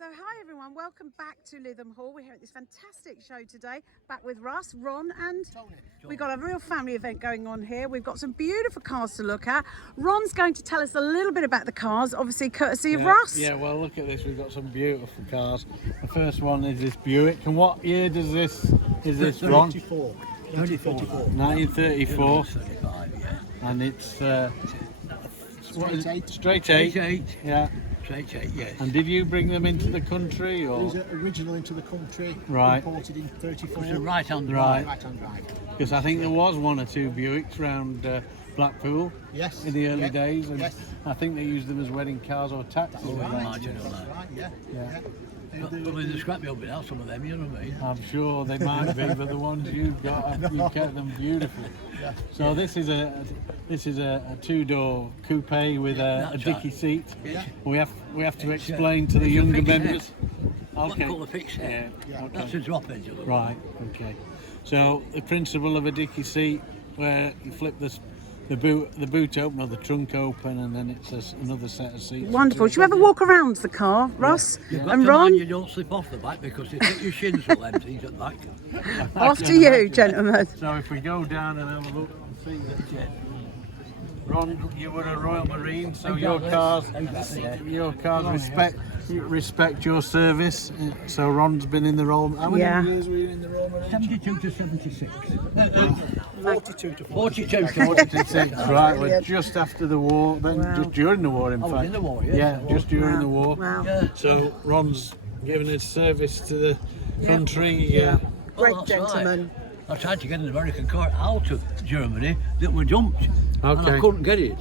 So hi everyone, welcome back to Lytham Hall. We're here at this fantastic show today, back with Russ, Ron and Tony. We've got a real family event going on here. We've got some beautiful cars to look at. Ron's going to tell us a little bit about the cars, obviously courtesy of Russ. Yeah, well look at this, we've got some beautiful cars. The first one is this Buick, and what year is this Ron? 1934. And it's straight eight. Yeah. Yes. And did you bring them into the country, or? These are original into the country, right. Imported in 34. It's a right-hand drive. Right-hand drive. Because I think there was one or two Buicks around Blackpool. Yes. In the early days, and yes. I think they used them as wedding cars or taxis. Right. Yeah. Probably the scrapyard now, some of them, you know what I mean? I'm sure they might be, but the ones you've got, you've kept them beautiful. Yeah. So this is a two-door coupe with a dicky seat. Yeah. We have to explain to the younger members. What they call the fixed head. Yeah. Okay. That's a drop edge. Right. Okay. So the principle of a dicky seat, where you flip the boot open or the trunk open, and then it's another set of seats. Wonderful. Should we have a walk around the car, Russ and Ron? You don't slip off the back because you take your shins full empties at the back. After you, gentlemen. So if we go down and have a look and see that, Ron, you were a Royal Marine, so your cars respect your service. So Ron's been in the Royal. How many years were you in the Royal Marine? 72 to 76. 42 to 42 to 46. Right, we're just after the war, then just during the war, in fact. In the war, just during the war. Wow. Yeah. So Ron's given his service to the country. Great that's gentleman. Right. I tried to get an American car out of Germany that were dumped, and Okay. I couldn't get it.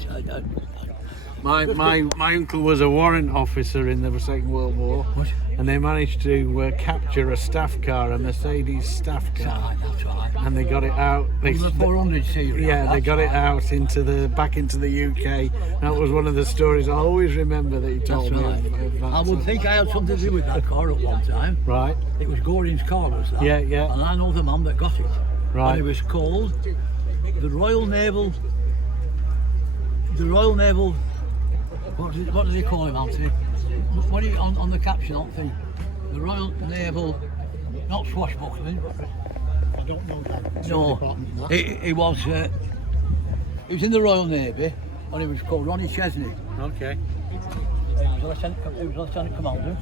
My uncle was a warrant officer in the Second World War, and they managed to capture a staff car, a Mercedes staff car, That's right. and they got it out. The 400 series. They got it out back into the UK. That was one of the stories I always remember that he told me. I would think I had something to do with that car at one time. Right. It was Goring's car, was that? Yeah. And I know the man that got it. Right. And it was called the Royal Naval. What do they call him, Anthony? What are you on the caption, Anthony? The Royal Naval, not swashbuckling. I don't know that. No, he was in the Royal Navy, and he was called Ronnie Chesney. Okay. He was Lieutenant Commander.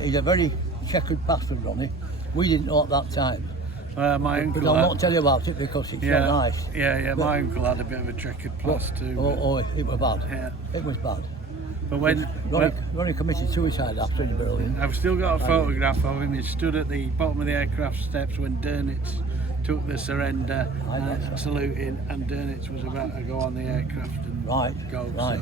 He's a very checkered bastard, Ronnie. We didn't know at that time. My uncle. But I'll not tell you about it because it's so nice. Yeah. My uncle had a bit of a checkered past too. It was bad. Yeah. It was bad. But when Ronnie committed suicide after in Berlin. I've still got a photograph of him. He stood at the bottom of the aircraft steps when Dönitz took the surrender, saluting, and Dönitz was about to go on the aircraft and go. Right.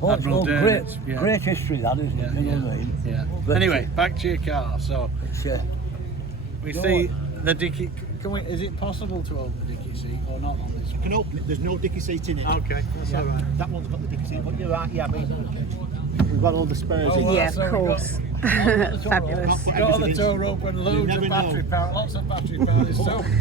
So Admiral Dönitz, great history that, isn't it? You know what I mean? Yeah. But Anyway, back to your car. So we see the dicky. Is it possible to open the dicky seat or not on this You one? can open it. There's no dicky seat in it. Okay, that's all right. That one's got the dicky seat, but you're right. Yeah, I mean, we've got all the spares in. Yeah, of course. Fabulous. Got on the tow rope and loads of battery power, lots of battery power.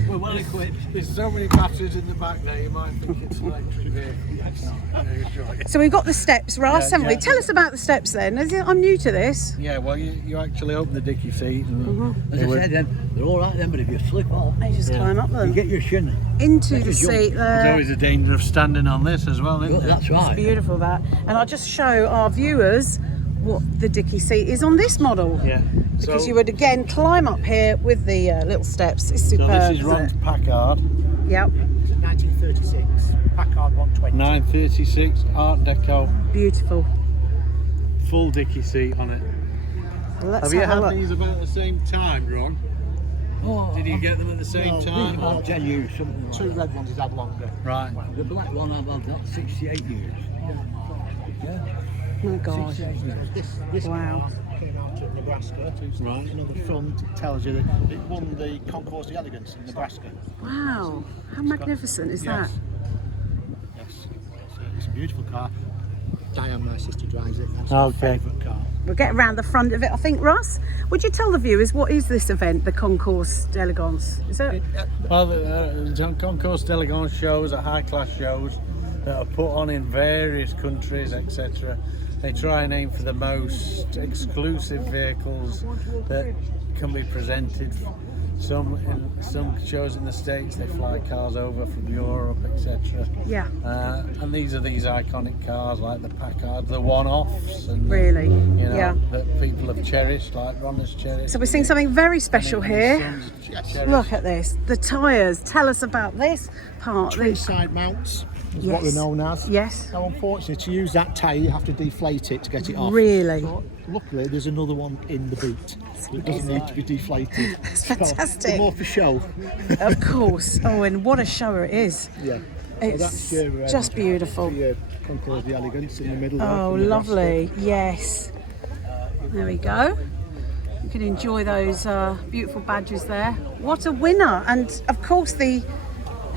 We're well equipped. There's so many batteries in the back there, you might think it's an electric vehicle. It's not. So we've got the steps, Russ, haven't we? yeah. Tell us about the steps then. I'm new to this. Yeah, well, you actually open the dicky seat. And As I said, they're all right then, but if you slip off, I just climb up you them. get your shin. Into the Make a jump. seat There's there. always a danger of standing on this as well, isn't there? That's right. Beautiful that. And I'll just show our viewers what the dicky seat is on this model. Yeah. Because you would again climb up here with the little steps. It's So superb. this is Ron's Packard, Yep. It's a 1936 Packard 120. 936 Art Deco, Beautiful. full dicky seat on it. Well, let's Have you have a had look. these about the same time, Ron? Oh, Did you get them at the same time? About 10 years, something like Two red ones he's had longer. Right. that. The black one I've had that 68 years. Yeah. My God. This Wow. car came out of Nebraska. Right. You know, the front tells you that it won the Concourse of Elegance in Nebraska. Wow. How magnificent is that? Yes. It's a beautiful car. Diane, my sister, drives it. That's Okay. her favourite car. We'll get around the front of it, I think. Russ, would you tell the viewers what is this event, the Concourse d'Elegance? Is it? Well, the Concourse d'Elegance shows are high-class shows that are put on in various countries, etc. they try and aim for the most exclusive vehicles that can be presented. Some shows in the States, they fly cars over from Europe, etc. Yeah. And these are these iconic cars like the Packards, the one-offs, and Really? you know, Yeah. that people have cherished, like Ron has cherished. So we're seeing something very special And here. his sons have cherished. Look at this. The tyres. Tell us about this part. Twin side mounts is what Yes. they're known as. Yes. Now, unfortunately, to use that tyre, you have to deflate it to get it off. Really? But luckily, there's another one in the boot. It doesn't need to be deflated. That's So, fantastic. more for show. Of course. Oh, and what a show it is. Yeah. It's your, just beautiful. Your Concours d'Elegance in the middle. Oh, lovely. Yes. There we go. You can enjoy those beautiful badges there. What a winner. And of course the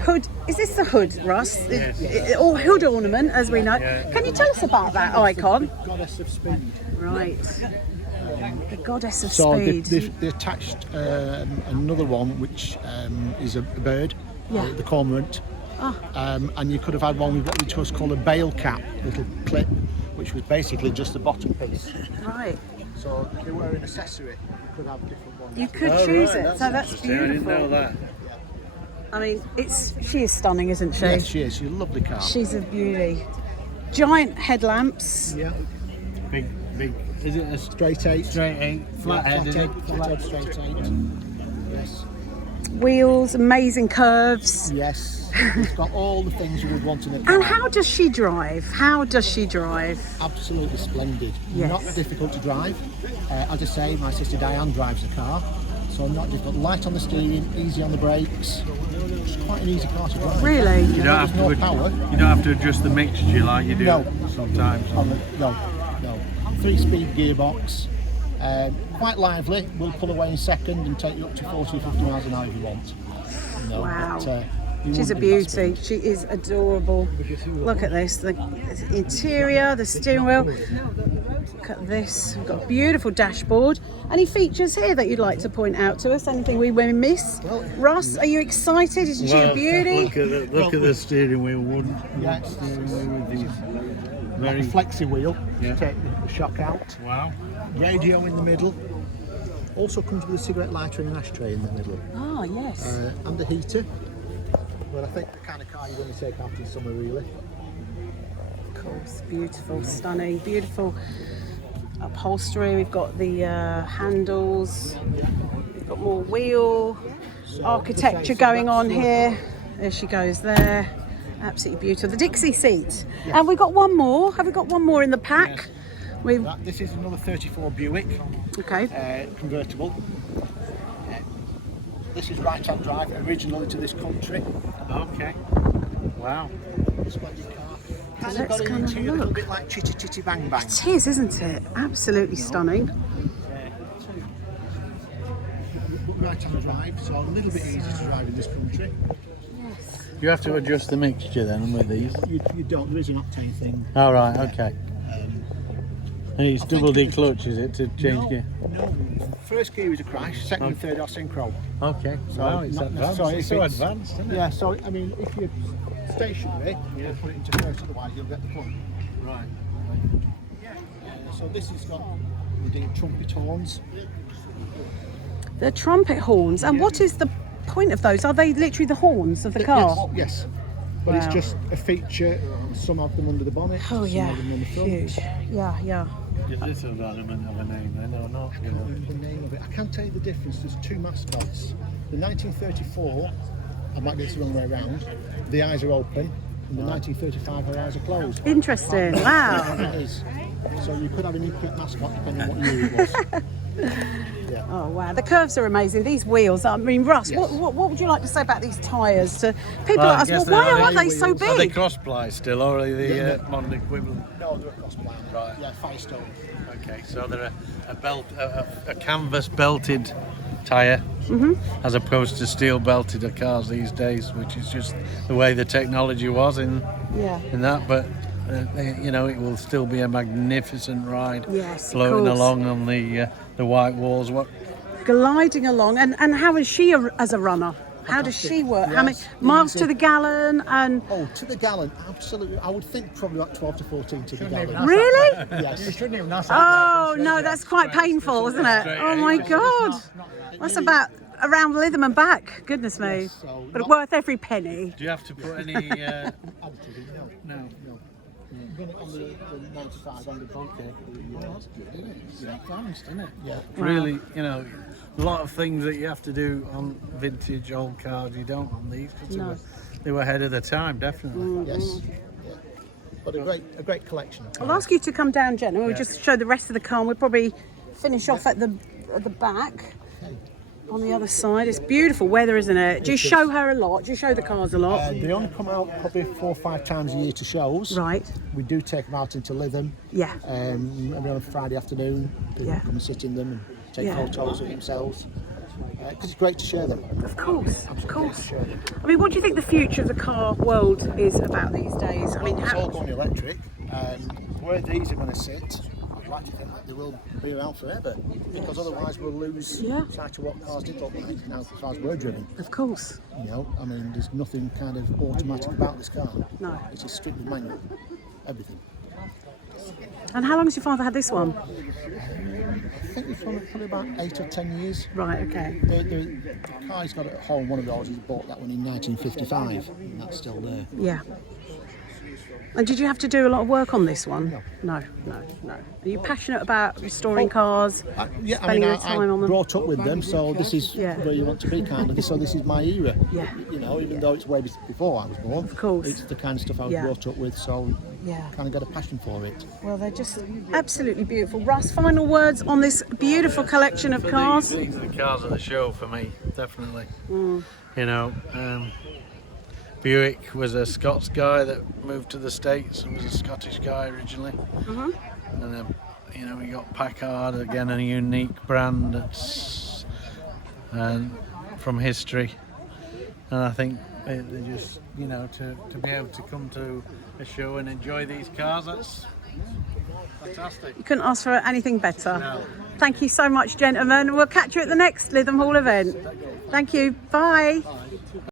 hood. Is this the hood, Russ? Or hood ornament, as we know. Can you tell us about that icon? Goddess of Speed. Right. The Goddess of So Speed. they attached another one, which is a bird, Yeah. the cormorant. And you could have had one with what was called a bail cap, little clip, which was basically just the bottom piece. Right. So if they were an accessory, you could have different ones. You could Oh, choose right, it. So that's interesting. I didn't know beautiful. that. I mean, she is stunning, isn't she? Yes, she is. She's a lovely car. She's a beauty. Giant headlamps. Yeah. Big. Is it a Straight 8. straight 8, flat head? Is it? Flathead straight 8. Yes. Wheels, amazing curves. Yes. It's got all the things you would want in a car. And how does she drive? How does she drive? Absolutely splendid. Yes. Not difficult to drive. As I say, my sister Diane drives the car, so not difficult. Light on the steering, easy on the brakes. It's quite an easy car to drive. Really? You don't have There's to. no power. You don't have to adjust the mixture like you do No. sometimes. No. 3-speed gearbox. Quite lively. Will pull away in second and take you up to 40 or 50 miles an hour if you want. No, Wow. but, you She's a wouldn't do that beauty. speed. She is adorable. Look at this. The interior, the steering wheel. Look at this. We've got a beautiful dashboard. Any features here that you'd like to point out to us? Anything we miss? Ross, are you excited? Isn't she a beauty? Look at the steering wheel. Wooden Yeah. steering wheel with these Got a very. flexi wheel Yeah. to take the shock out. Wow. Radio in the middle. Also comes with a cigarette lighter and an ashtray in the middle. Ah, yes. And a heater. Well, I think the kind of car you're going to take out in summer, really. Of course, beautiful, stunning, beautiful upholstery. We've got the handles. We've got more wheel architecture going on here. There she goes there. Absolutely beautiful. The Dixie seat. Yes. And we've got one more. Have we got one more in the pack? We've This is another 34 Buick, okay. convertible. This is right-hand drive, originally to this country. Okay. Wow. Splendid car. Kind Let's of got an kind of interior a little look. bit like Chitty Chitty Bang Bang. It is, isn't it? Absolutely stunning. Right-hand drive, so a little bit easier to drive in this country. You have to adjust the mixture then with these. You don't, there is an octane thing. All right. Okay. And it's I double think D clutch, is it, to change gear? No. First gear is a crash, second and third are synchro. Okay. So Wow, it's not advanced. necessarily It's if so it's- advanced, isn't it? Yeah, so I mean, if you're stationary, you put it into first, otherwise you'll get the point. Right. So this has got the trumpet horns. The trumpet horns. And what is the point of those? Are they literally the horns of the car? Yes. But Wow. it's just a feature. Some of them under the bonnet. Oh some yeah, of them on the front. huge. Yeah. Does this ornament have a name then or not? I can't remember the name of it. I can't tell you the difference. There's two mascots. The 1934, I might get this the wrong way around. The eyes are open, and the 1935, her eyes are closed. Interesting. Wow. That is. So you could have an equal mascot depending on what year it was. Oh wow, the curves are amazing. These wheels. I mean, Russ, Yes. what would you like to say about these tyres to people Well, like I us? guess Well, why they're- are they so Are they big? cross ply still, or are they the modern equivalent? No, they're a cross plan. Right. Yeah, Firestone. Okay, so they're a canvas belted tyre, as opposed to steel belted cars these days, which is just the way the technology was in Yeah. that. But you know, it will still be a magnificent ride. Yes, of floating course. along on the white walls. What? Gliding along, and how is she as a runner? How does Fantastic. she work? How many Yes, miles easy. to the gallon? And Oh, to the gallon, absolutely. I would think probably about 12 to 14 to the gallon. really? Yes. shouldn't even ask Oh no, that's quite painful, isn't it? straight Oh my eight. God, that's about around Lytham and back. Goodness me, Yes, so but not- worth every penny. Do you have to put any? No. Run it on the 95 on the Okay. that's good, isn't it? It's advanced, isn't it? Yeah. Really, you know, a lot of things that you have to do on vintage old cars you don't on these because No. they were ahead of their time, definitely. Yes. Yeah. But a great collection. I'll ask you to come down, Jen, and we'll just show the rest of the car. And we'll probably finish off at the back. On the other side, it's beautiful weather, isn't it? Do you show her a lot? Do you show the cars a lot? They only come out probably 4 or 5 times a year to shows. Right. We do take them out into Lytham. Yeah. Maybe on a Friday afternoon. People Yeah. come and sit in them and take Yeah. photos of themselves. Because it's great to share them. Of course, of course. I mean, what do you think the future of the car world is about these days? I mean, It's all going electric. Where these are going to sit, I'd like to think that they will be around forever. Because otherwise we'll lose Yeah. sight of what cars did look like now as far as we're driven. of course. You know, I mean, there's nothing kind of automatic about this car. No. It's just strictly manual. Everything. And how long has your father had this one? I think it's probably about 8 or 10 years. Right, okay. The car he's got at home, one of those, he's bought that one in 1955, and that's still there. Yeah. And did you have to do a lot of work on this one? No. No. Are you passionate about restoring cars? Yeah, Spending your time on them? brought up with them, so this is Yeah. where you want to be, kind of. So this is my era. Yeah. You know, even though it's way before I was born. Of course. It's the kind of stuff I was Yeah. brought up with, so Yeah. kind of got a passion for it. Well, they're just absolutely beautiful. Russ, final words on this beautiful collection of cars? These are the cars of the show for me, definitely. You know, Buick was a Scots guy that moved to the States and was a Scottish guy originally. And then, you know, we got Packard, again a unique brand that's from history. And I think they just, you know, to be able to come to a show and enjoy these cars, that's fantastic. You couldn't ask for anything better. No. Thank you so much, gentlemen. We'll catch you at the next Lytham Hall event. Thank you. Bye.